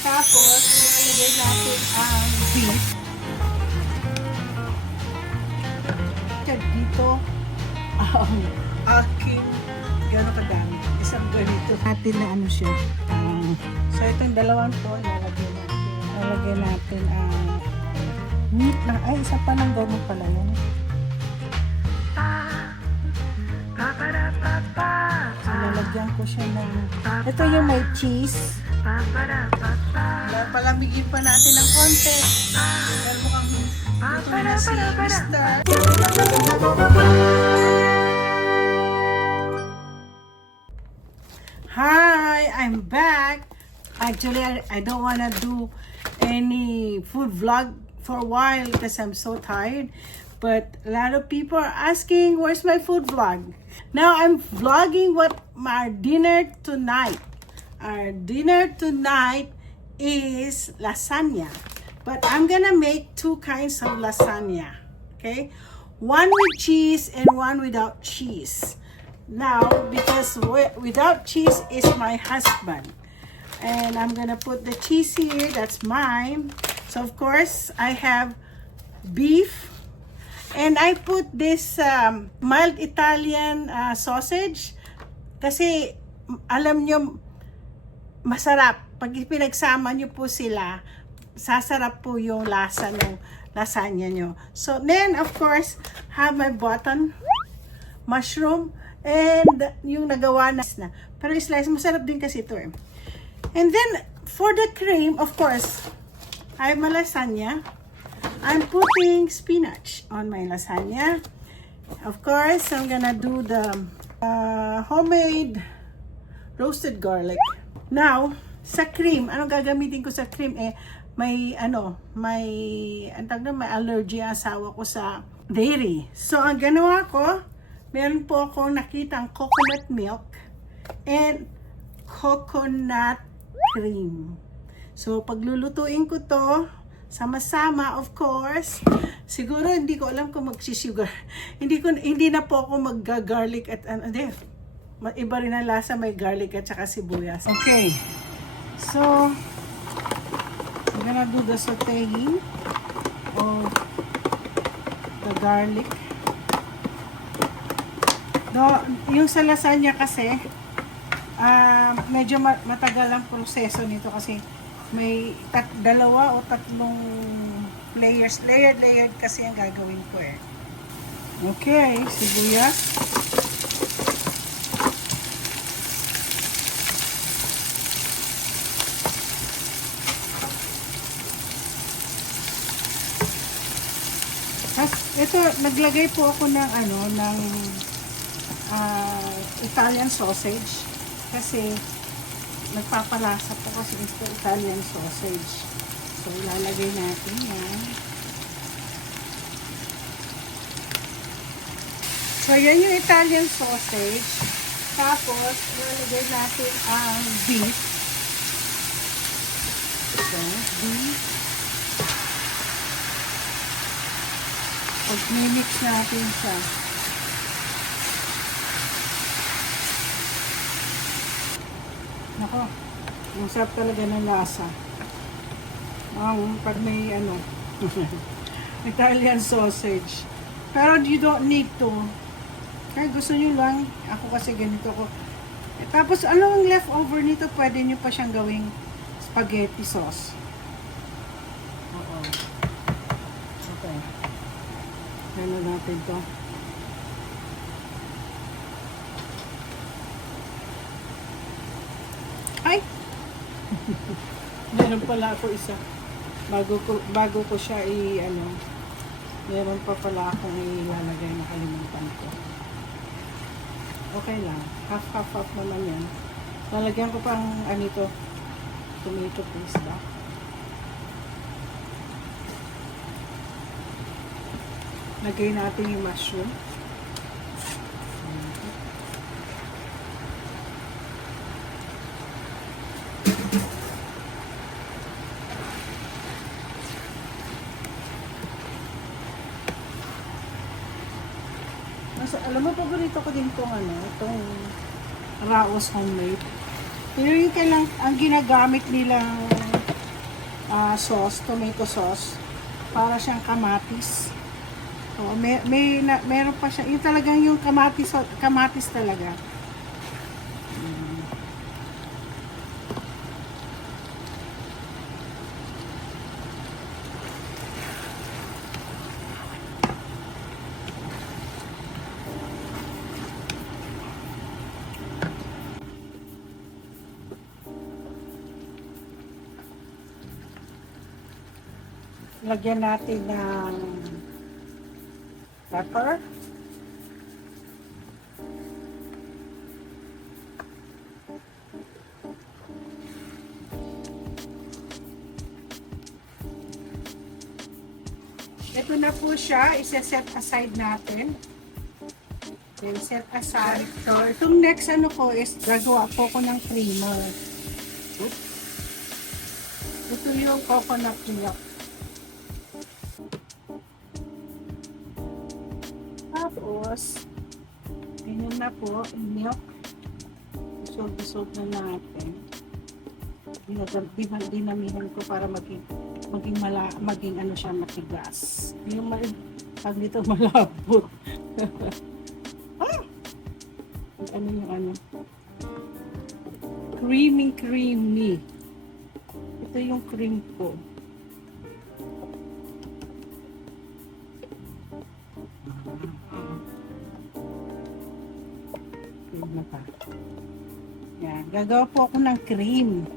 Tapos, ilalagay natin ang beef. Dito, ang aking gano'ng kadami. Isang ganito. Natin na ano siya. So, itong dalawang to, ilalagay natin. Ilalagay natin ang meat na, ay, isa pa lang gano'n pala yan. So, lalagyan ko siya ng, ito yung may cheese. Palamigin pa natin ng konti. Pero mukhang ito na si Mr. Hi, I'm back. Actually, I don't want to do any food vlog for a while because I'm so tired. But a lot of people are asking, where's my food vlog? Now I'm vlogging what my dinner tonight. Our dinner tonight is lasagna. But I'm gonna make two kinds of lasagna. Okay? One with cheese and one without cheese. Now, because without cheese is my husband. And I'm gonna put the cheese here, that's mine. So of course, I have beef. And I put this mild Italian sausage. Kasi, alam nyo, masarap. Pag pinagsama nyo po sila, sasarap po yung lasa ng lasagna nyo. So, then, of course, have my button, mushroom, and yung nagawa na. Pero slice, masarap din kasi ito eh. And then, for the cream, of course, I have my lasagna. I'm putting spinach on my lasagna. Of course, I'm gonna do the homemade roasted garlic. Now, sa cream, anong gagamitin ko sa cream? May allergy ang asawa ko sa dairy. So, ang ginawa ko, meron po akong nakitang coconut milk and coconut cream. So, paglulutuin ko to, sama-sama, of course. Siguro hindi ko alam kung mag-sugar. Hindi na po ako mag-garlic at iba rin ang lasa, may garlic at saka sibuyas. Okay. So, I'm gonna do the sauteing of the garlic. Yung sa lasagna kasi, medyo matagal ang proseso nito kasi may dalawa o tatlong layers. Layered kasi ang gagawin ko eh. Okay, sibuyas. Tapos, ito, naglagay po ako ng Italian sausage. Kasi, nagpapalasa po kasi ito Italian sausage. So, ilalagay natin yan. So, yan yung Italian sausage. Tapos, ilalagay natin ang beef. So, beef. Pag-mix natin siya. Nako, ang sarap talaga ng lasa. Pag may Italian sausage. Pero you don't need to. Kaya gusto nyo lang, ako kasi ganito ko. Tapos ang leftover nito, pwede nyo pa siyang gawing spaghetti sauce. Oo. Okay. Ano natin to. Ay! Meron pala ako isa. Bago ko siya meron pa pala akong ilalagay, nakalimutan ko. Okay lang. Half naman yan. Lalagyan ko pang tomato paste ba? Lagay natin yung mushroom. Alam mo, paborito ko din itong Raos homemade. Pero yung ang ginagamit nilang sauce, tomato sauce. Para siyang kamatis. So, meron pa siya. Yung talagang yung kamatis talaga. Lagyan natin ng pepper. Ito na po siya, isa-set aside natin. Okay, set aside. So, itong next ano ko is gagawa po ko ng creamer. Oops. Ito yung coconut milk. Tapos, ganyan na po, milk. Dissolve na natin. Dinamihan ko para maging ano siya, matigas. Yung pag dito malabot. Ano yung ano? Creamy. Ito yung cream ko. Cream na pa. Yan. Gagawa po ako ng cream.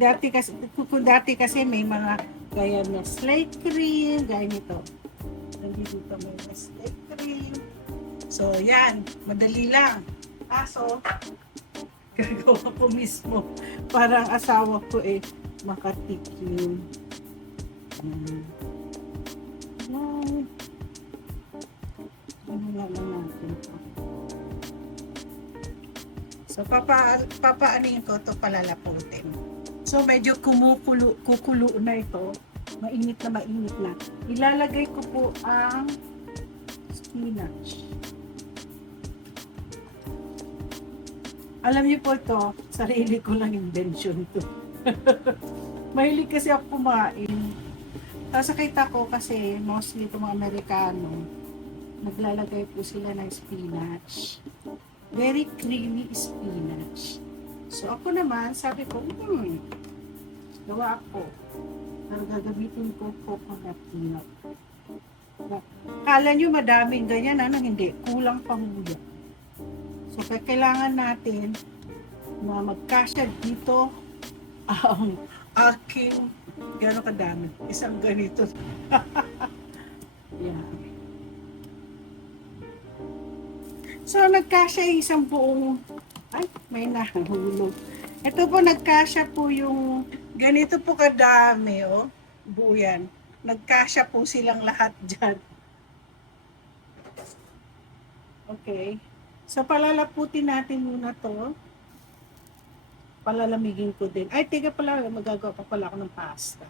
Dati kasi may mga gaya na slate cream, gaya nito. Dito may slate cream. So, yan. Madali lang. Kaso, gagawa ko mismo. Parang asawa ko makatikim. Ano nga lang natin ito. So, papaanin ko ito, palalaputin. So, medyo kukulo na ito. Mainit na. Ilalagay ko po ang spinach. Alam niyo po ito, sarili ko lang invention ito. Mahilig kasi ako kumain. Tapos nakita ko kasi mostly itong mga Amerikano, naglalagay po sila ng spinach. Very creamy spinach. So ako naman, sabi ko, gawa ako. Pero gagamitin ko coconut milk. Kala nyo madaming ganyan, hindi. Kulang pa huya. So, kailangan natin na magkasya dito ang aking gano'ng kadami. Isang ganito. Yan. So, nagkasya yung isang buong... Ay, may nahulog. Ito po, nagkasya po yung... Ganito po kadami, buo yan. Nagkasya po silang lahat dyan. Okay. So, palalaputin natin muna to. Palalamigin ko din. Ay, tiga pala, magagawa pa pala ako ng pasta.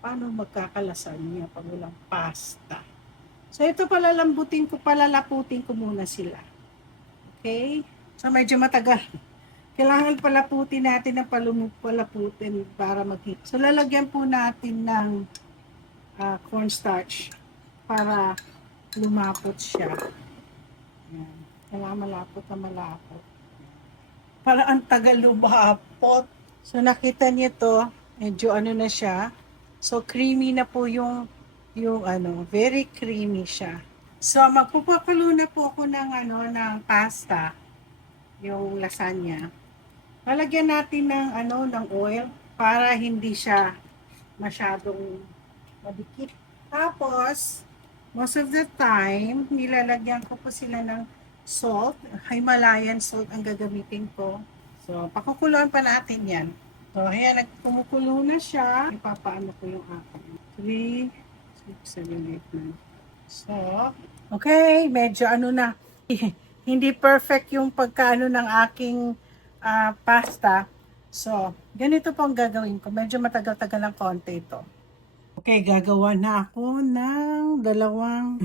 Paano magkakalasan niya pag walang pasta? So, ito palalaputin ko muna sila. Okay? So, medyo matagal. Kailangan palaputin natin ng palaputin para mag-hit. So, lalagyan po natin ng cornstarch para lumapot siya. Yan. Kailangan malapot na malapot. Para ang tagal lumapot. So, nakita niyo to, medyo ano na siya. So, creamy na po yung very creamy siya. So, magpupakulo na po ako ng pasta, yung lasagna. Lalagyan natin ng oil para hindi siya masyadong madikit. Tapos, most of the time, nilalagyan ko po sila ng salt. Himalayan salt ang gagamitin ko. So, pakukuloan pa natin yan. So, ayan, nagkumukulo na siya. Ipapaano ko yung akin. 3, 6, 7, 8, 9. So, okay, medyo na. Hindi perfect yung pagkaano ng aking pasta. So, ganito po ang gagawin ko. Medyo matagal-tagal ng konti ito. Okay, gagawa na ako ng dalawang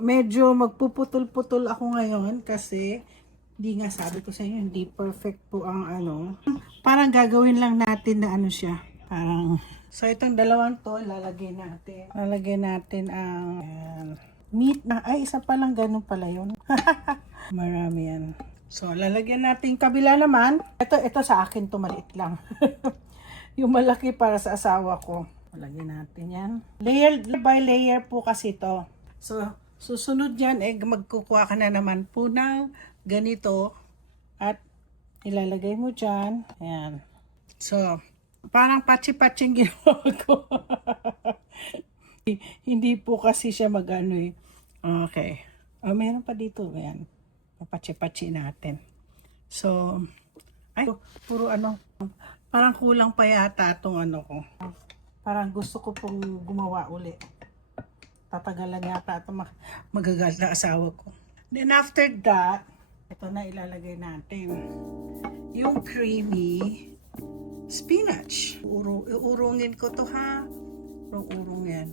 medyo magpuputol-putol ako ngayon kasi hindi nga sabi ko sa inyo, hindi perfect po ang parang gagawin lang natin na ano siya. Parang, so itong dalawang to, lalagay natin. Lalagay natin ang meat na, ay isa pa lang, ganun pala yun. Marami yan. So, lalagyan natin kabila naman. Ito sa akin to, maliit lang. Yung malaki para sa asawa ko. Lalagyan natin yan. Layer by layer po kasi to. So, susunod yan, magkukuha ka na naman po ng ganito. At ilalagay mo dyan. Ayan. So, parang patsi-patsing ginawa ko. Hindi po kasi siya mag-ano eh. Okay. Meron pa dito. Ayan. Papatsi-patsi natin. So, ay, puro ano. Parang kulang pa yata itong ano ko. Parang gusto ko pong gumawa uli. Tatagalan yata ito magagal na asawa ko. Then after that, ito na ilalagay natin. Yung creamy spinach. Uurungin ko to ha. Urong yan.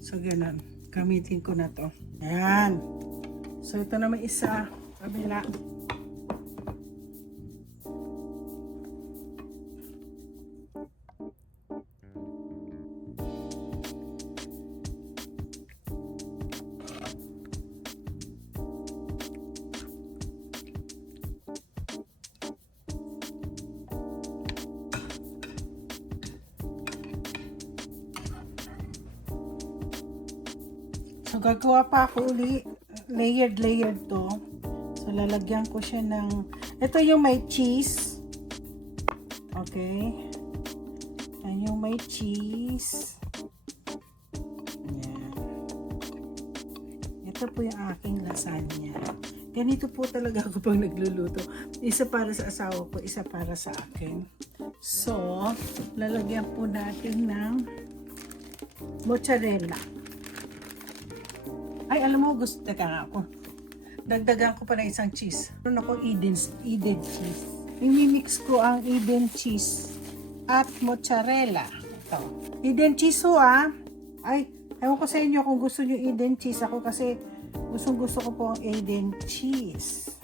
So ganun. Gamitin ko na to. Ayan. So ito naman isa. Kabila. So, gagawa pa ako uli. Layered to. So, lalagyan ko siya ng... Ito yung may cheese. Okay. Yan yung may cheese. Yan. Ito po yung aking lasagna. Ganito po talaga ako pag nagluluto. Isa para sa asawa ko, isa para sa akin. So, lalagyan po natin ng mozzarella. Ay, alam mo, gusto ka ako. Dagdagan ko pa ng isang cheese. Meron ako Eden cheese. I-mix ko ang Eden cheese at mozzarella. Ito. Eden cheese ho ah. Ay, ewan ko sa inyo kung gusto nyo Eden cheese. Ako kasi gusto ko po ang Eden cheese.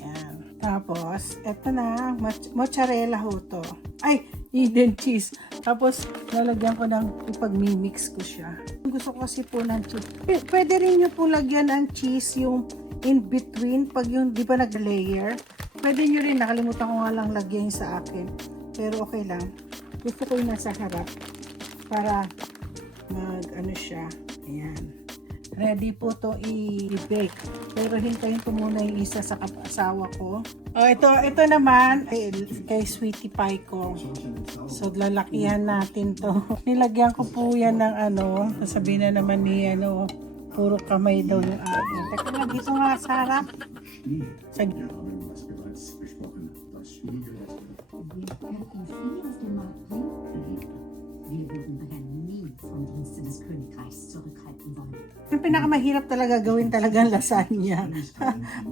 Yan. Tapos, eto na. Mozzarella ho to. Ay, Eden cheese. Tapos, lalagyan ko ng ipag-mimix ko siya. Gusto ko kasi po ng cheese. Pwede rin nyo po lagyan ng cheese yung in between. Pag yung di ba nag-layer. Pwede nyo rin. Nakalimutan ko nga lang lagyan sa akin. Pero okay lang. Gusto ko yung nasa harap. Para mag-ano siya. Ayan. Ready po to i-bake. Pero hintayin ko muna yung isa sa asawa ko. Oh, ito naman kay Sweetie Pie ko. So, lalakihan natin to. Nilagyan ko po yan ng ano. Sasabihin na naman ni ano, puro kamay daw yung akin. Teka na, dito nga sa harap. Yung pinakamahirap talaga gawin talagang lasagna.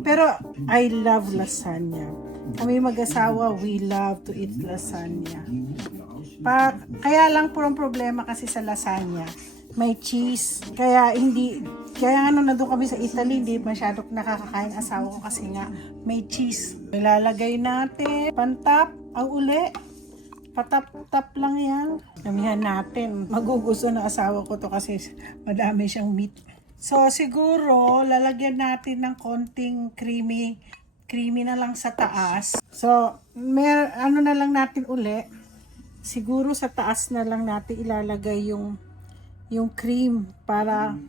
Pero I love lasagna. Kami mag-asawa, we love to eat lasagna. Kaya lang purong problema kasi sa lasagna, may cheese. Kaya nandun kami sa Italy, hindi masyadong nakakakain asawa ko kasi nga may cheese. Ilalagay natin, pantap, ang uli. Patap-tap lang yan. Damihan natin. Magugusto ng asawa ko to kasi madami siyang meat. So, siguro, lalagyan natin ng konting creamy na lang sa taas. So, ano na lang natin uli. Siguro sa taas na lang natin ilalagay yung cream para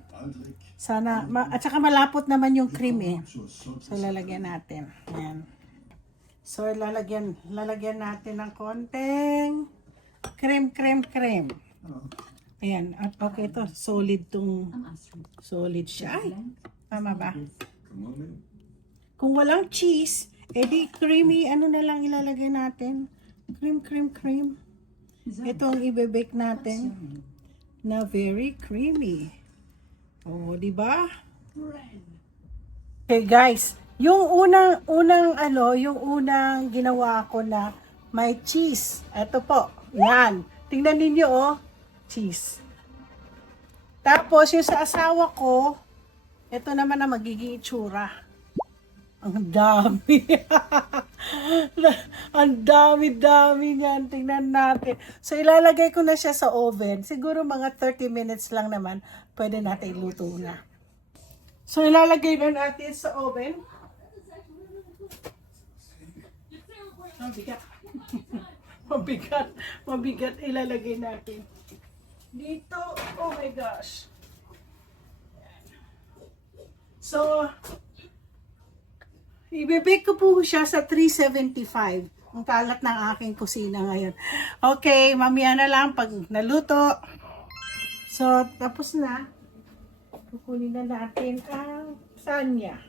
sana, at saka malapot naman yung cream eh. So, lalagyan natin. Ayan. So, lalagyan natin ng konting cream. Ayan. Okay, ito. Solid siya. Ay, tama ba? Kung walang cheese, edi creamy, ano na lang ilalagay natin? Cream. Ito ang ibe-bake natin na very creamy. Oh, di ba? Okay, guys. Yung unang ginawa ko na may cheese. Ito po. Yan. Tingnan ninyo, oh. Cheese. Tapos, yung sa asawa ko, ito naman ang magiging itsura. Ang dami. Ang dami-dami niyan. Tingnan natin. So, ilalagay ko na siya sa oven. Siguro mga 30 minutes lang naman. Pwede natin iluto na. So, ilalagay na natin sa oven. Mabigat. Mabigat. Mabigat ilalagay natin. Dito. Oh my gosh. So, ibibake ko po siya sa 375. Ang kalat ng aking kusina ngayon. Okay, mamaya na lang pag naluto. So, tapos na. Kukunin na natin ang sanya.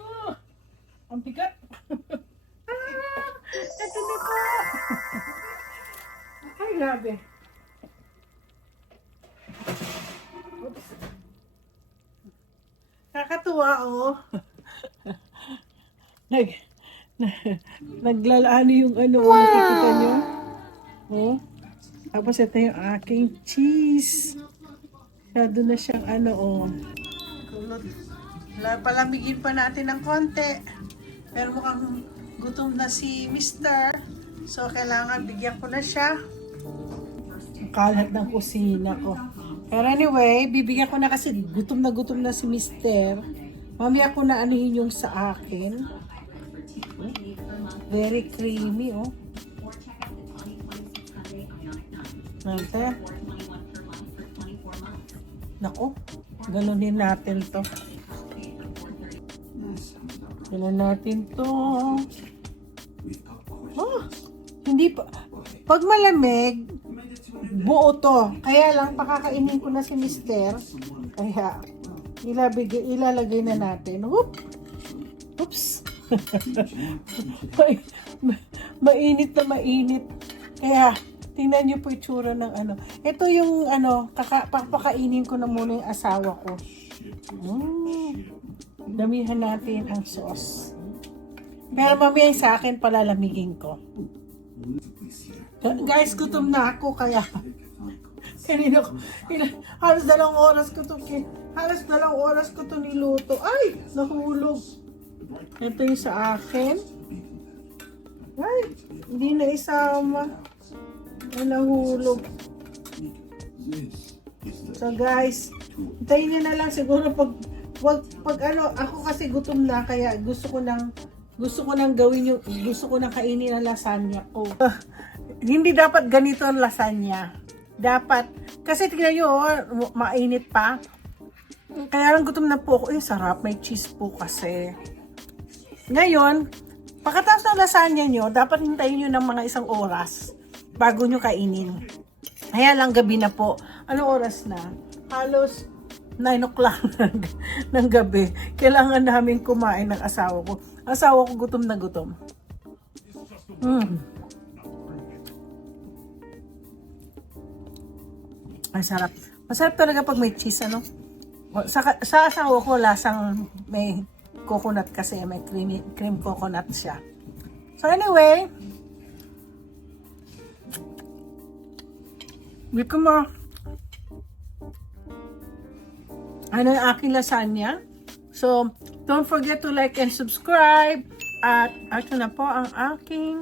Oh, ang bigat. Ito na po. Ay, grabe. Oops. Nakakatuwa, oh. Naglalaan yung ano, wow! Nakikita nyo? Oh. Tapos ito yung aking cheese. Masyado na siyang ano, oh. Palamigin pa natin ng konti. Pero mukhang gutom na si Mr. So, kailangan bigyan ko na siya. Ang kalat ng kusina ko. Pero anyway, bibigyan ko na kasi gutom na si Mr. Mamaya ko na anuhin yung sa akin. Very creamy, oh. Natin. Nako, ganunin natin to. Ganunin natin to. Oh, hindi pa. Pag malamig, buo to. Kaya lang, pakakainin ko na si Mr. Kaya, ilalagay na natin. Whoop! Oops! Mainit na mainit. Kaya, tingnan niyo po itsura ng ano. Ito yung ano, papakainin ko na muna yung asawa ko. Damihan natin ang sauce. Pero mamaya sa akin, palalamigin ko. Guys, gutom na ako kaya kanina ko, halos 2 oras ko to niluto. Ay, nahulog. Ito yung sa akin. Ay, hindi na isama. Ay, nahulog. So guys, hintayin nyo na lang siguro pag ano, ako kasi gutom na kaya gusto ko nang kainin ang lasagna ko. Hindi dapat ganito ang lasagna. Dapat, kasi tignan nyo, mainit pa. Kaya lang gutom na po ako. Sarap, may cheese po kasi. Ngayon, pagkatapos ng lasagna nyo, dapat hintayin nyo ng mga 1 oras bago nyo kainin. Kaya lang gabi na po. Anong oras na? Halos 9 o'clock ng gabi. Kailangan namin kumain ng asawa ko. Asawa ko gutom na gutom. Ang sarap. Masarap talaga pag may cheese, ano? Sa asawa ko, lasang may coconut kasi. May cream coconut siya. So anyway, biko mo. Ano yung aking lasagna? So, don't forget to like and subscribe. At ito na po ang aking